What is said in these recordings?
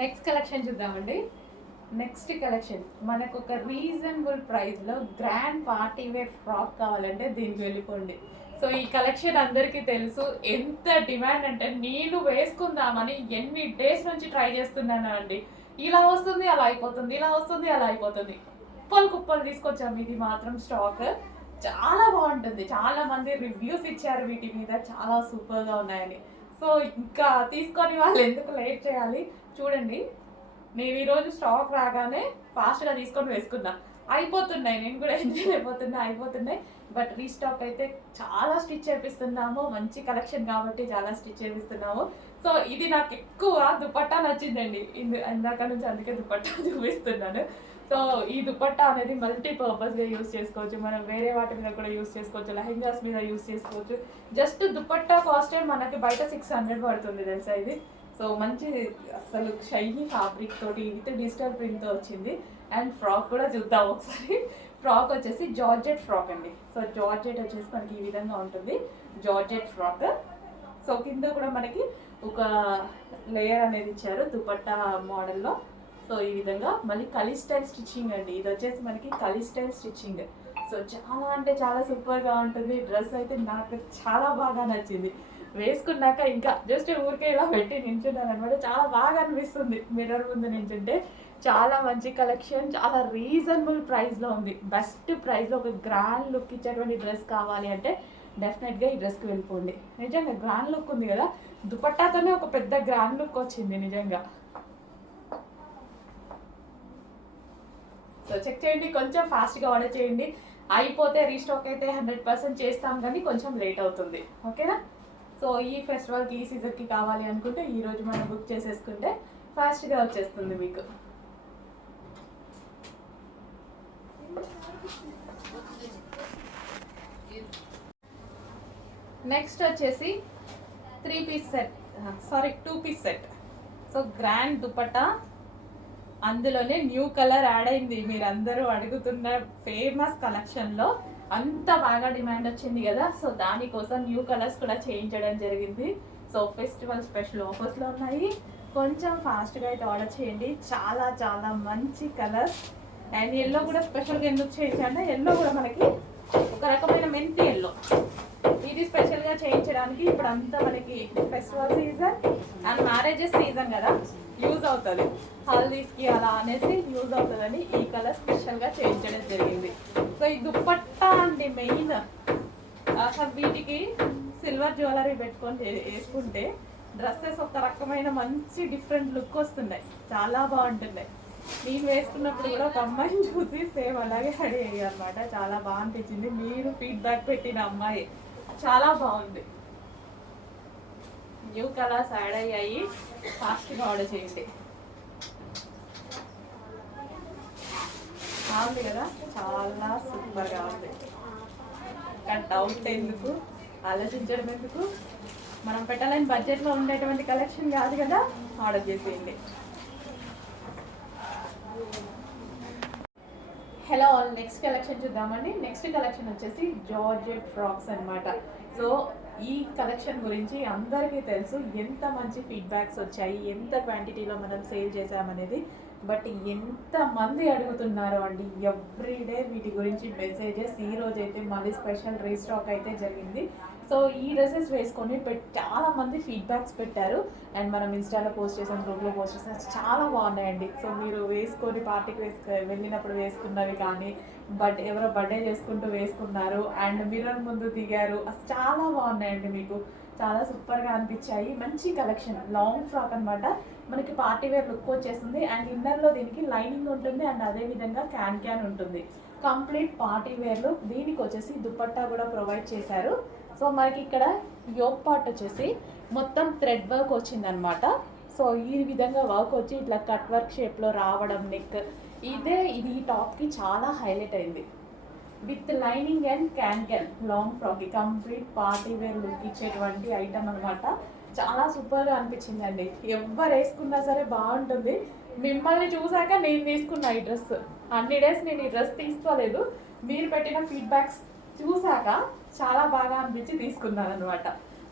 Next collection చూద్దామండి. Next collection మనకు ఒక రీజనబుల్ ప్రైస్లో గ్రాండ్ పార్టీ వేర్ ఫ్రాక్ కావాలంటే దీనికి వెళ్ళిపోండి. సో ఈ కలెక్షన్ అందరికీ తెలుసు, ఎంత డిమాండ్ అంటే నేను వేసుకుందామని ఎన్ని డేస్ నుంచి ట్రై చేస్తున్నాను అండి. ఇలా వస్తుంది అలా అయిపోతుంది, ఇలా వస్తుంది అలా అయిపోతుంది. కుప్పలు కుప్పలు తీసుకొచ్చాము. ఇది మాత్రం స్టాక్ చాలా బాగుంటుంది. చాలా మంది రివ్యూస్ ఇచ్చారు వీటి మీద, చాలా సూపర్గా ఉన్నాయని. సో ఇంకా తీసుకొని వాళ్ళు ఎందుకు లేట్ చేయాలి, చూడండి. నేను ఈరోజు స్టాక్ రాగానే ఫాస్ట్గా తీసుకొని వేసుకున్నా. అయిపోతున్నాయి, నేను కూడా ఎంజాయ్ అయిపోతున్నాయి. బట్ రీస్టాక్ అయితే చాలా స్టిచ్ చేపిస్తున్నాము. మంచి కలెక్షన్ కాబట్టి చాలా స్టిచ్ చేపిస్తున్నాము. సో ఇది నాకు ఎక్కువ దుపట్టా నచ్చిందండి ఇందాక నుంచి, అందుకే దుపట్టా చూపిస్తున్నాను. సో ఈ దుపట్టా అనేది మల్టీపర్పస్గా యూస్ చేసుకోవచ్చు. మనం వేరే వాటి మీద కూడా యూస్ చేసుకోవచ్చు, లెహెంగాస్ మీద యూస్ చేసుకోవచ్చు. జస్ట్ దుపట్టా కాస్టే మనకి బయట 600 పడుతుంది తెలుసా ఇది. సో మంచి అసలు షైనీ ఫ్యాబ్రిక్ తోటి విత్ డిజిటల్ ప్రింట్తో వచ్చింది. అండ్ ఫ్రాక్ కూడా చూద్దాం ఒకసారి. ఫ్రాక్ వచ్చేసి జార్జెట్ ఫ్రాక్ అండి. సో జార్జెట్ వచ్చేసి మనకి ఈ విధంగా ఉంటుంది, జార్జెట్ ఫ్రాక్. సో కింద కూడా మనకి ఒక లేయర్ అనేది ఇచ్చారు దుపట్టా మోడల్లో. సో ఈ విధంగా మళ్ళీ కలీ స్టైల్ స్టిచ్చింగ్ అండి. ఇది వచ్చేసి మనకి కలీ స్టైల్ స్టిచ్చింగ్. సో చాలా అంటే చాలా సూపర్గా ఉంటుంది. డ్రెస్ అయితే నాకు చాలా బాగా నచ్చింది. వేసుకున్నాక ఇంకా జస్ట్ ఊరికే ఇలా పెట్టి నించున్నాను అనమాట. చాలా బాగా అనిపిస్తుంది మిర్రర్ ముందు నించుంటే. చాలా మంచి కలెక్షన్, చాలా రీజనబుల్ ప్రైస్లో ఉంది. బెస్ట్ ప్రైస్లో ఒక గ్రాండ్ లుక్ ఇచ్చేటువంటి డ్రెస్ కావాలి అంటే డెఫినెట్గా ఈ డ్రెస్కి వెళ్ళిపోండి. నిజంగా గ్రాండ్ లుక్ ఉంది కదా, దుపట్టాతోనే ఒక పెద్ద గ్రాండ్ లుక్ వచ్చింది నిజంగా. సో చెక్ చేయండి, కొంచెం ఫాస్ట్గా ఆర్డర్ చేయండి. అయిపోతే రీస్టాక్ అయితే 100% చేస్తాం, కానీ కొంచెం లేట్ అవుతుంది. ఓకేనా? సో ఈ ఫెస్టివల్కి ఈ సీజన్కి కావాలి అనుకుంటే ఈరోజు మనం బుక్ చేసేసుకుంటే ఫాస్ట్గా వచ్చేస్తుంది మీకు. నెక్స్ట్ వచ్చేసి 2 piece set. So grand dupatta, అందులోనే న్యూ కలర్ యాడ్ అయింది. మీరు అందరూ అడుగుతున్న ఫేమస్ కలెక్షన్లో అంత బాగా డిమాండ్ వచ్చింది కదా, సో దానికోసం న్యూ కలర్స్ కూడా చేయించడం జరిగింది. సో ఫెస్టివల్ స్పెషల్ ఆఫర్స్లో ఉన్నాయి. కొంచెం ఫాస్ట్గా అయితే ఆర్డర్ చేయండి. చాలా చాలా మంచి కలర్స్. అండ్ ఎల్లో కూడా స్పెషల్గా ఎందుకు చేయించంటే, ఎల్లో కూడా మనకి ఒక రకమైన మెంతి ఎల్లో. ఇది స్పెషల్గా చేయించడానికి ఇప్పుడు అంతా మనకి festival season and marriages season కదా, యూజ్ అవుతుంది. హల్దీస్కి అలా అనేసి యూజ్ అవుతుందని ఈ కలర్ స్పెషల్గా చేయించడం జరిగింది. సో ఈ దుపట్టా అండి మెయిన్. అసలు వీటికి సిల్వర్ జ్యువెలరీ పెట్టుకొని వేసుకుంటే డ్రెస్సెస్ ఒక రకమైన మంచి డిఫరెంట్ లుక్ వస్తున్నాయి, చాలా బాగుంటున్నాయి. నేను వేసుకున్నప్పుడు కూడా ఒక అమ్మాయిని చూసి సేమ్ అలాగే రెడీ అయ్యాయి అనమాట. చాలా బాగా అనిపించింది. మీరు ఫీడ్బ్యాక్ పెట్టిన అమ్మాయి చాలా బాగుంది. న్యూ కలర్స్ యాడ్ అయ్యాయి, ఫాస్ట్గా ఆర్డర్ చేయండి. బాగుంది కదా, చాలా సూపర్గా ఉంది. కానీ డౌట్ ఎందుకు, ఆలోచించడం ఎందుకు, మనం పెట్టాలని బడ్జెట్లో ఉండేటువంటి కలెక్షన్ కాదు కదా, ఆర్డర్ చేసేయండి. హలో ఆల్, నెక్స్ట్ కలెక్షన్ చూద్దామండి. నెక్స్ట్ కలెక్షన్ వచ్చేసి జార్జెట్ ఫ్రాక్స్ అనమాట. సో ఈ కలెక్షన్ గురించి అందరికీ తెలుసు, ఎంత మంచి ఫీడ్బ్యాక్స్ వచ్చాయి, ఎంత క్వాంటిటీలో మనం సేల్ చేసామనేది. బట్ ఎంతమంది అడుగుతున్నారో అండి ఎవ్రీడే వీటి గురించి మెసేజెస్. ఈరోజు అయితే మళ్ళీ స్పెషల్ రీస్టాక్ అయితే జరిగింది. సో ఈ డ్రెస్సెస్ వేసుకొని చాలా మంది ఫీడ్బ్యాక్స్ పెట్టారు. అండ్ మనం ఇన్స్టాలో పోస్ట్ చేసాం, గ్రూప్లో పోస్ట్ చేసాం, చాలా బాగున్నాయండి. సో మీరు వేసుకొని పార్టీకి వెళ్ళినప్పుడు వేసుకున్నవి కానీ, ఎవరో బర్త్డే చేసుకుంటూ వేసుకున్నారు అండ్ మిర్రర్ ముందు దిగారు, అసలు చాలా బాగున్నాయండి. మీకు చాలా సూపర్గా అనిపించాయి. మంచి కలెక్షన్, లాంగ్ ఫ్రాక్ అనమాట. మనకి పార్టీ వేర్ లుక్ వచ్చేస్తుంది. అండ్ ఇన్నర్లో దీనికి లైనింగ్ ఉంటుంది అండ్ అదేవిధంగా క్యాన్ ఉంటుంది. కంప్లీట్ పార్టీ వేర్లు. దీనికి వచ్చేసి దుపట్టా కూడా ప్రొవైడ్ చేశారు. సో మనకి ఇక్కడ యోక్ పార్ట్ వచ్చేసి మొత్తం థ్రెడ్ వర్క్ వచ్చిందనమాట. సో ఈ విధంగా వర్క్ వచ్చి ఇట్లా కట్ వర్క్ షేప్లో రావడం, నెక్ ఇది ఈ టాప్కి చాలా హైలైట్ అయింది. With lining and can long ఫ్రాక్కి కంప్లీట్ పార్టీ వేర్ లుక్ ఇచ్చేటువంటి ఐటమ్ అనమాట. చాలా సూపర్గా అనిపించిందండి. ఎవరు వేసుకున్నా సరే బాగుంటుంది. మిమ్మల్ని చూసాక నేను తీసుకున్నా ఈ డ్రెస్. అన్ని డేస్ నేను ఈ డ్రెస్ తీసుకోలేదు, మీరు పెట్టిన ఫీడ్బ్యాక్స్ చూసాక చాలా బాగా అనిపించి తీసుకున్నాను అనమాట.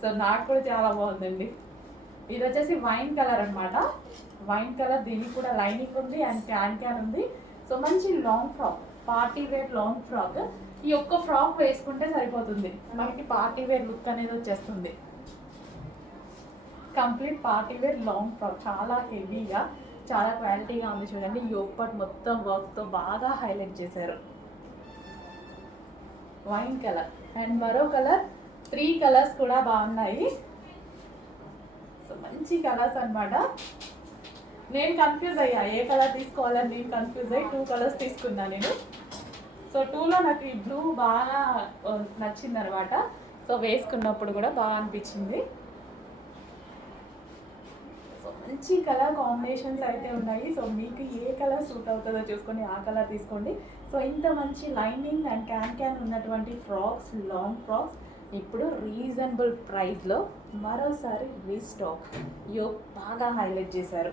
సో నాకు కూడా చాలా బాగుందండి. ఇది వచ్చేసి వైన్ కలర్ అన్నమాట. వైన్ కలర్, దీనికి కూడా లైనింగ్ ఉంది అండ్ క్యాన్ ఉంది. సో మంచి long frock, party wear long frock. ఈ ఒక్క ఫ్రాక్ వేసుకుంటే సరిపోతుంది, మనకి పార్టీ వేర్ లుక్ అనేది వచ్చేస్తుంది. Complete party wear long frock, చాలా హెవీగా, చాలా క్వాలిటీగా ఉంది. చూడండి యోక్ పార్ట్ మొత్తం వర్క్తో బాగా హైలైట్ చేశారు. వైన్ కలర్ అండ్ మరో కలర్, 3 కలర్స్ కూడా బాగున్నాయి. సో మంచి కలర్స్ అన్నమాట. నేను కన్ఫ్యూజ్ అయ్యా ఏ కలర్ తీసుకోవాలని, నేను కన్ఫ్యూజ్ అయ్యి 2 కలర్స్ తీసుకున్నా నేను. సో 2లో నాకు ఈ బ్లూ బాగా నచ్చింది అనమాట. సో వేసుకున్నప్పుడు కూడా బాగా అనిపించింది. సో మంచి కలర్ కాంబినేషన్స్ అయితే ఉన్నాయి. సో మీకు ఏ కలర్ సూట్ అవుతుందో చూసుకొని ఆ కలర్ తీసుకోండి. సో ఇంత మంచి లైనింగ్ అండ్ క్యాన్ ఉన్నటువంటి ఫ్రాక్స్, లాంగ్ ఫ్రాక్స్ ఇప్పుడు రీజనబుల్ ప్రైస్లో మరోసారి రీస్టాక్. యోక్ బాగా హైలైట్ చేశారు.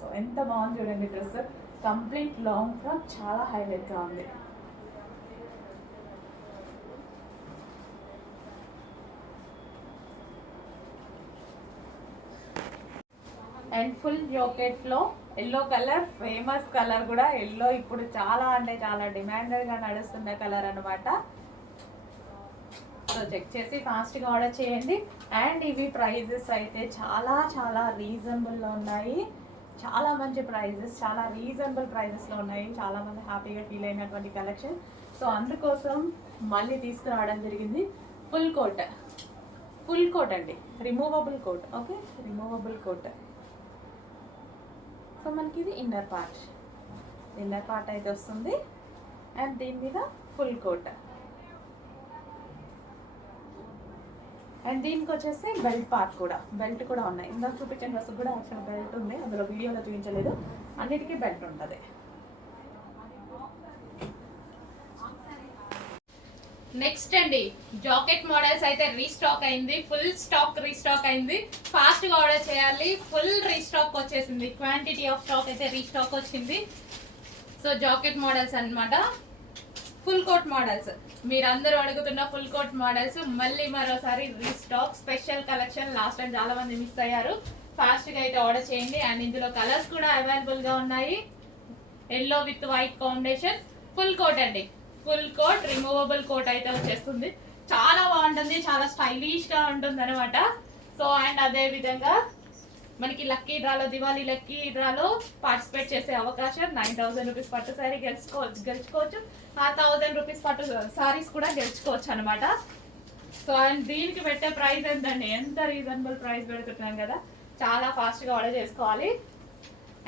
సో ఎంత బాగుంది చూడండి డ్రెస్. కంప్లీట్ లాంగ్ ఫ్రాక్ చాలా హైలైట్గా ఉంది. అండ్ ఫుల్ జాకెట్లో ఎల్లో కలర్, ఫేమస్ కలర్ కూడా. ఎల్లో ఇప్పుడు చాలా అంటే చాలా డిమాండెడ్గా నడుస్తున్న కలర్ అనమాట. సో చెక్ చేసి ఫాస్ట్గా ఆర్డర్ చేయండి. అండ్ ఇవి ప్రైజెస్ అయితే చాలా చాలా రీజనబుల్లో ఉన్నాయి. చాలా మంచి ప్రైజెస్, చాలా రీజనబుల్ ప్రైజెస్లో ఉన్నాయి. చాలామంది హ్యాపీగా ఫీల్ అయినటువంటి కలెక్షన్. సో అందుకోసం మళ్ళీ తీసుకురావడం జరిగింది. ఫుల్ కోట్ అండి, removable coat. Okay, removable coat. So మనకి ఇది ఇన్నర్ పార్ట్ అయితే వస్తుంది. అండ్ దీని మీద ఫుల్ కోట్. అండ్ దీనికి వచ్చేసి బెల్ట్ కూడా ఉన్నాయి. ఇందాక చూపించిన డ్రెస్ కూడా యాక్చువల్ బెల్ట్ ఉంది, అందులో వీడియోలో చూపించలేదు. అన్నిటికీ బెల్ట్ ఉంటుంది. నెక్స్ట్ అండి, జాకెట్ మోడల్స్ అయితే రీస్టాక్ అయింది. ఫుల్ స్టాక్ రీస్టాక్ అయింది. ఫాస్ట్గా ఆర్డర్ చేయాలి. ఫుల్ రీస్టాక్ వచ్చేసింది. క్వాంటిటీ ఆఫ్ స్టాక్ అయితే రీస్టాక్ వచ్చింది. సో జాకెట్ మోడల్స్ అన్నమాట. ఫుల్ కోట్ మోడల్స్, మీరందరూ అడుగుతున్న ఫుల్ కోట్ మోడల్స్ మళ్ళీ మరోసారి restock. Special collection. Last time చాలా మంది మిస్ అయ్యారు. ఫాస్ట్గా అయితే ఆర్డర్ చేయండి. అండ్ ఇందులో కలర్స్ కూడా అవైలబుల్గా ఉన్నాయి. Yellow with white combination. Full coat అండి, ఫుల్ కోట్, రిమూవబుల్ కోట్ అయితే వచ్చేస్తుంది. చాలా బాగుంటుంది, చాలా స్టైలిష్గా ఉంటుంది అనమాట. సో అండ్ అదే విధంగా మనకి లక్కీ డ్రాలో, దివాళీ లక్కీ డ్రాలో పార్టిసిపేట్ చేసే అవకాశం. 9,000 రూపీస్ పట్టు శారీ గెలుచుకోవచ్చు. 1,000 రూపీస్ పట్టు సారీస్ కూడా గెలుచుకోవచ్చు అనమాట. సో అండ్ దీనికి పెట్టే ప్రైస్ ఎంతండి, ఎంత రీజనబుల్ ప్రైస్ పెడుతున్నాం కదా. చాలా ఫాస్ట్గా ఆర్డర్ చేసుకోవాలి.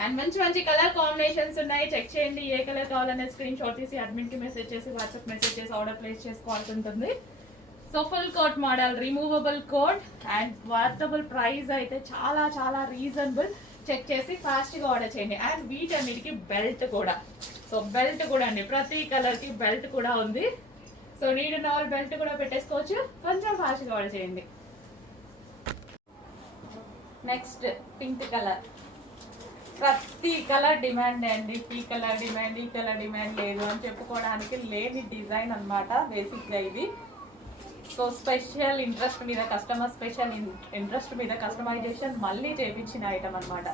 అండ్ మంచి మంచి కలర్ కాంబినేషన్స్ ఉన్నాయి. చెక్ చేయండి. ఏ కలర్ కావాలనే స్క్రీన్ షాట్ తీసి అడ్మిన్కి మెసేజ్ చేసి, వాట్సాప్ మెసేజ్ చేసి ఆర్డర్ ప్లేస్ చేసుకోవాల్సి ఉంటుంది. So full coat model, removable coat and washable price అయితే చాలా చాలా రీజనబుల్. చెక్ చేసి ఫాస్ట్గా ఆర్డర్ చేయండి. అండ్ వీటన్నిటికి బెల్ట్ కూడా. సో బెల్ట్ కూడా అండి, ప్రతి కలర్కి బెల్ట్ కూడా ఉంది. సో నీడ్ ఉన్న వాళ్ళు బెల్ట్ కూడా పెట్టేసుకోవచ్చు. కొంచెం ఫాస్ట్గా ఆర్డర్ చేయండి. Next pink colour. ప్రతి కలర్ డిమాండ్ అండి. ఈ కలర్ డిమాండ్, ఈ కలర్ డిమాండ్ లేదు అని చెప్పుకోవడానికి లేని డిజైన్ అనమాట బేసిక్గా ఇది. సో స్పెషల్ ఇంట్రెస్ట్ మీద కస్టమైజేషన్ మళ్ళీ చేయించిన ఐటమ్ అనమాట.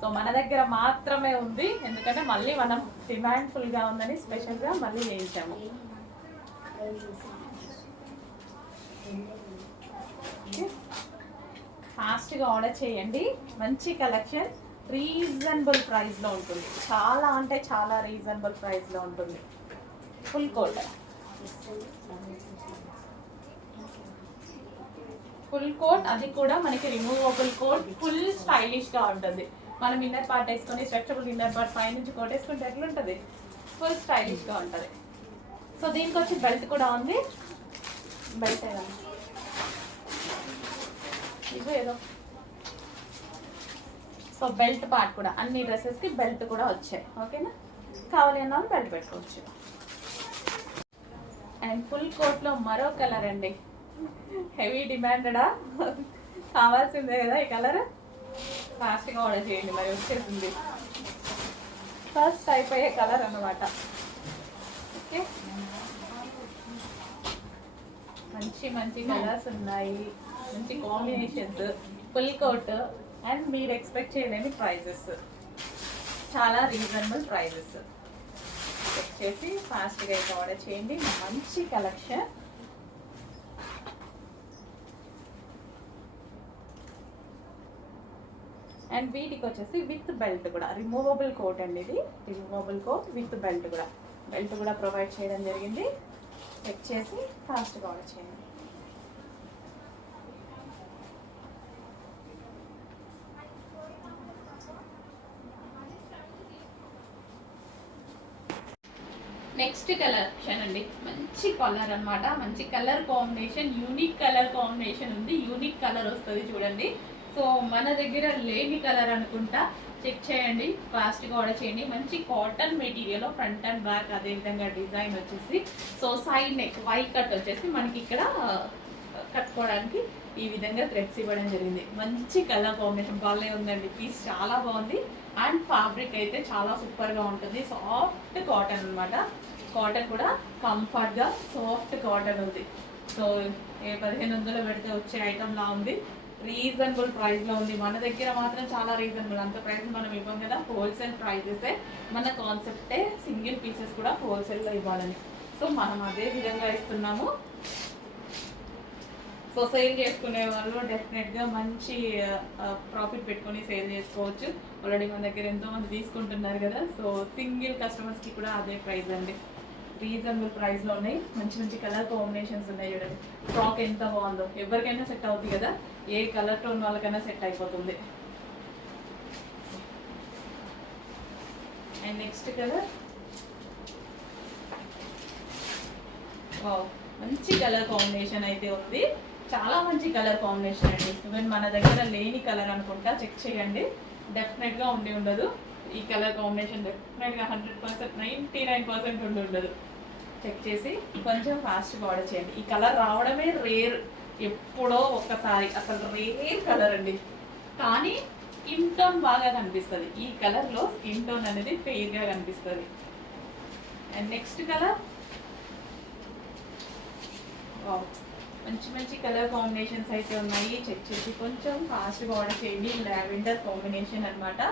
సో మన దగ్గర మాత్రమే ఉంది, ఎందుకంటే మళ్ళీ మనం డిమాండ్ఫుల్గా ఉందని స్పెషల్గా మళ్ళీ చేయించాము. ఫాస్ట్గా ఆర్డర్ చేయండి. మంచి కలెక్షన్, రీజనబుల్ ప్రైస్లో ఉంటుంది. చాలా అంటే చాలా రీజనబుల్ ప్రైస్లో ఉంటుంది. ఫుల్ కోట్, అది కూడా మనకి రిమూవబుల్ కోట్. ఫుల్ స్టైలిష్గా ఉంటుంది. మనం ఇన్నర్ పార్ట్ వేసుకొని స్ట్రెచబుల్ ఇన్నర్ పార్ట్ పైనుంచి కోట్ వేసుకుంటే ఎట్లుంటుంది, ఫుల్ స్టైలిష్గా ఉంటుంది. సో దీనికి వచ్చి బెల్ట్ కూడా ఉంది. బెల్ట్ ఏదో సో బెల్ట్ పార్ట్ కూడా, అన్ని డ్రెస్సెస్కి బెల్ట్ కూడా వచ్చాయి. ఓకేనా, కావాలి అన్న బెల్ట్ పెట్టుకోవచ్చు. అండ్ ఫుల్ కోట్లో మరో కలర్ అండి, హెవీ డిమాండెడా, కావాల్సిందే కదా ఈ కలర్. ఫాస్ట్గా ఆర్డర్ చేయండి, మరి వచ్చేసింది. ఫస్ట్ అయిపోయే కలర్ అన్నమాట. ఓకే, మంచి మంచి కలర్స్ ఉన్నాయి. మంచి కాంబినేషన్స్, ఫుల్ కోట్ అండ్ మీరు ఎక్స్పెక్ట్ చేయలేని ప్రైజెస్, చాలా రీజనబుల్ ప్రైజెస్. వచ్చేసి ఫాస్ట్గా అయితే ఆర్డర్ చేయండి. మంచి కలెక్షన్. అండ్ వీటికి వచ్చేసి విత్ బెల్ట్ కూడా, రిమూవబుల్ కోట్ అండి ఇది, రిమూవబుల్ కోట్ విత్ బెల్ట్ కూడా, బెల్ట్ కూడా ప్రొవైడ్ చేయడం జరిగింది. చెక్ చేసి ఫాస్ట్గా ఆర్డర్ చేయండి. నెక్స్ట్ కలెక్షన్ అండి, మంచి కలర్ అన్నమాట, మంచి colour combination, unique colour combination ఉంది, యూనిక్ కలర్ వస్తుంది చూడండి. సో మన దగ్గర లేని కలర్ అనుకుంటా, చెక్ చేయండి, ఫాస్ట్గా ఆర్డర్ చేయండి. మంచి cotton material, front and back అదేవిధంగా డిజైన్ వచ్చేసి, so side neck V cut వచ్చేసి మనకి ఇక్కడ కట్టుకోవడానికి ఈ విధంగా థ్రెడ్స్ ఇవ్వడం జరిగింది. మంచి కలర్ కాంబినేషన్ బాగా ఉందండి, పీస్ చాలా బాగుంది. అండ్ ఫ్యాబ్రిక్ అయితే చాలా సూపర్గా ఉంటుంది, సాఫ్ట్ కాటన్ అనమాట. కాటన్ కూడా కంఫర్ట్గా సాఫ్ట్ కాటన్ ఉంది. సో 1500 పెడితే వచ్చే ఐటమ్ లా ఉంది. రీజనబుల్ ప్రైస్లో ఉంది. మన దగ్గర మాత్రం చాలా రీజనబుల్, అంత ప్రైస్ మనం ఇవ్వం కదా, హోల్సేల్ ప్రైజెసే మన కాన్సెప్టే, సింగిల్ పీసెస్ కూడా హోల్సేల్లో ఇవ్వాలని. సో మనం అదే విధంగా ఇస్తున్నాము. సో సేల్ చేసుకునే వాళ్ళు డెఫినెట్గా మంచి ప్రాఫిట్ పెట్టుకొని సేల్ చేసుకోవచ్చు. ఆల్రెడీ మన దగ్గర ఎంతోమంది తీసుకుంటున్నారు కదా. సో సింగిల్ కస్టమర్స్కి కూడా అదే ప్రైస్ అండి, రీజనబుల్ ప్రైస్లో ఉన్నాయి. మంచి మంచి కలర్ కాంబినేషన్స్ ఉన్నాయి చూడండి. ఫ్రాక్ ఎంత బాగుందో, ఎవరికైనా సెట్ అవుతుంది కదా, ఏ కలర్ టోన్ వాళ్ళకైనా సెట్ అయిపోతుంది. అండ్ నెక్స్ట్ కలర్, మంచి కలర్ కాంబినేషన్ అయితే ఉంది, చాలా మంచి కలర్ కాంబినేషన్ అండి. ఈవెన్ మన దగ్గర లేని కలర్ అనుకుంటా, చెక్ చేయండి, డెఫినెట్గా ఉండి ఉండదు. ఈ కలర్ కాంబినేషన్ డెఫినెట్గా 100%, 99% ఉండి ఉండదు. చెక్ చేసి కొంచెం ఫాస్ట్గా ఆర్డర్ చేయండి. ఈ కలర్ రావడమే రేర్, ఎప్పుడో ఒక్కసారి, అసలు రేర్ కలర్ అండి. కానీ స్కిన్ టోన్ బాగా కనిపిస్తుంది, ఈ కలర్లో స్కిన్ టోన్ అనేది ఫెయిర్గా కనిపిస్తుంది. అండ్ నెక్స్ట్ కలర్, మంచి మంచి కలర్ కాంబినేషన్స్ అయితే ఉన్నాయి. చెక్ చేసి కొంచెం ఫాస్ట్గా ఆర్డర్ చేయండి. లావెండర్ కాంబినేషన్ అనమాట,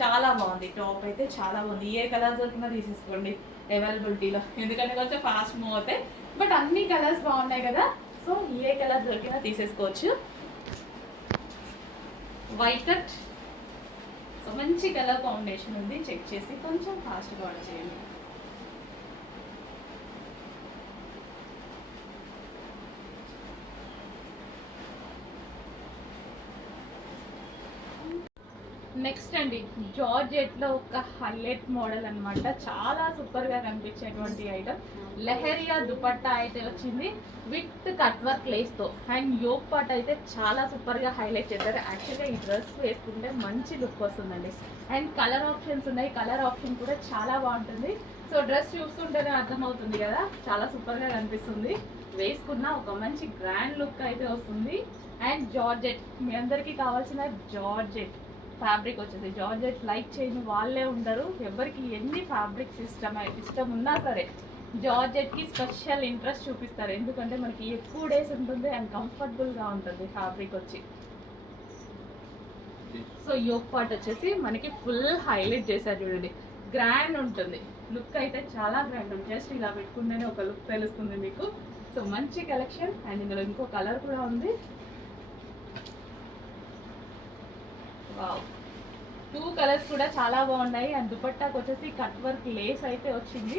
చాలా బాగుంది. టాప్ అయితే చాలా బాగుంది. ఏ కలర్ దొరికినా తీసేసుకోండి అవైలబిలిటీలో, ఎందుకంటే కొంచెం ఫాస్ట్ మూవ్ అవుతాయి. బట్ అన్ని కలర్స్ బాగున్నాయి కదా, సో ఏ కలర్ దొరికినా తీసేసుకోవచ్చు. వైట్ కట్, సో మంచి కలర్ కాంబినేషన్ ఉంది. చెక్ చేసి కొంచెం ఫాస్ట్గా ఆర్డర్ చేయండి. నెక్స్ట్ అండి, జార్జెట్లో ఒక హైలైట్ మోడల్ అనమాట, చాలా సూపర్గా కనిపించేటువంటి ఐటమ్. లెహరియా దుపట్టా అయితే వచ్చింది విత్ కట్ వర్క్ లేస్తో, అండ్ యోక్ పార్ట్ అయితే చాలా సూపర్గా హైలైట్ చేశారు. యాక్చువల్గా ఈ డ్రెస్ వేసుకుంటే మంచి లుక్ వస్తుందండి. అండ్ కలర్ ఆప్షన్స్ ఉన్నాయి, కలర్ ఆప్షన్ కూడా చాలా బాగుంటుంది. సో డ్రెస్ చూస్తుంటేనే అర్థమవుతుంది కదా, చాలా సూపర్గా కనిపిస్తుంది. వేసుకున్న ఒక మంచి గ్రాండ్ లుక్ అయితే వస్తుంది. అండ్ జార్జెట్, మీ అందరికీ కావాల్సిన జార్జెట్ ఫ్యాబ్రిక్ వచ్చేసి, జార్జెట్ లైక్ చేయని వాళ్ళే ఉండరు. ఎవరికి ఎన్ని ఫ్యాబ్రిక్స్ ఇష్టం ఉన్నా సరే జార్జెట్కి స్పెషల్ ఇంట్రెస్ట్ చూపిస్తారు, ఎందుకంటే మనకి ఎక్కువ డేస్ ఉంటుంది అండ్ కంఫర్టబుల్గా ఉంటుంది ఫ్యాబ్రిక్ వచ్చి. సో యోక్ పార్ట్ వచ్చేసి మనకి ఫుల్ హైలైట్ చేశారు చూడండి, గ్రాండ్ ఉంటుంది. లుక్ అయితే చాలా గ్రాండ్ ఉంటుంది, జస్ట్ ఇలా పెట్టుకుంటేనే ఒక లుక్ తెలుస్తుంది మీకు. సో మంచి కలెక్షన్. అండ్ ఇందులో ఇంకో కలర్ కూడా ఉంది. వావ్, 2 కలర్స్ కూడా చాలా బాగున్నాయి. అండ్ దుపట్టాకి వచ్చేసి కట్ వర్క్ లేస్ అయితే వచ్చింది.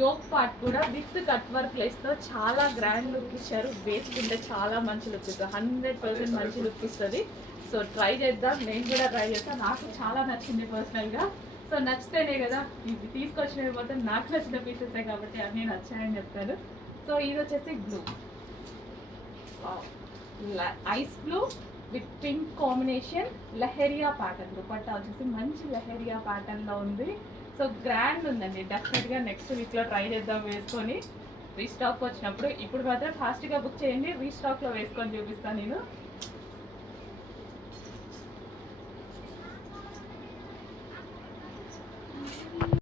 యోక్ పార్ట్ కూడా విత్ కట్ వర్క్ లేస్తో చాలా గ్రాండ్ లుక్ ఇచ్చారు. వేసుకుంటే చాలా మంచి లుక్ ఇస్తుంది, 100% మంచి లుక్ ఇస్తుంది. సో ట్రై చేద్దాం, నేను కూడా ట్రై చేస్తాను, నాకు చాలా నచ్చింది పర్సనల్గా. సో నచ్చితేనే కదా ఇది తీసుకొచ్చినవి, పోతే నాకు నచ్చిన పీసెసే కాబట్టి అన్నీ నచ్చాయని చెప్తాను. సో ఇది వచ్చేసి blue, ice blue with pink combination, lehariya pattern. Dupatta వచ్చేసి మంచి లెహరియా ప్యాటర్న్లో ఉంది. సో గ్రాండ్ ఉందండి, డెఫినెట్గా నెక్స్ట్ వీక్లో ట్రై చేద్దాం వేసుకొని. రీస్టాక్ వచ్చినప్పుడు, ఇప్పుడు మాత్రం ఫాస్ట్గా బుక్ చేయండి, రీస్టాక్లో వేసుకొని చూపిస్తాను నేను.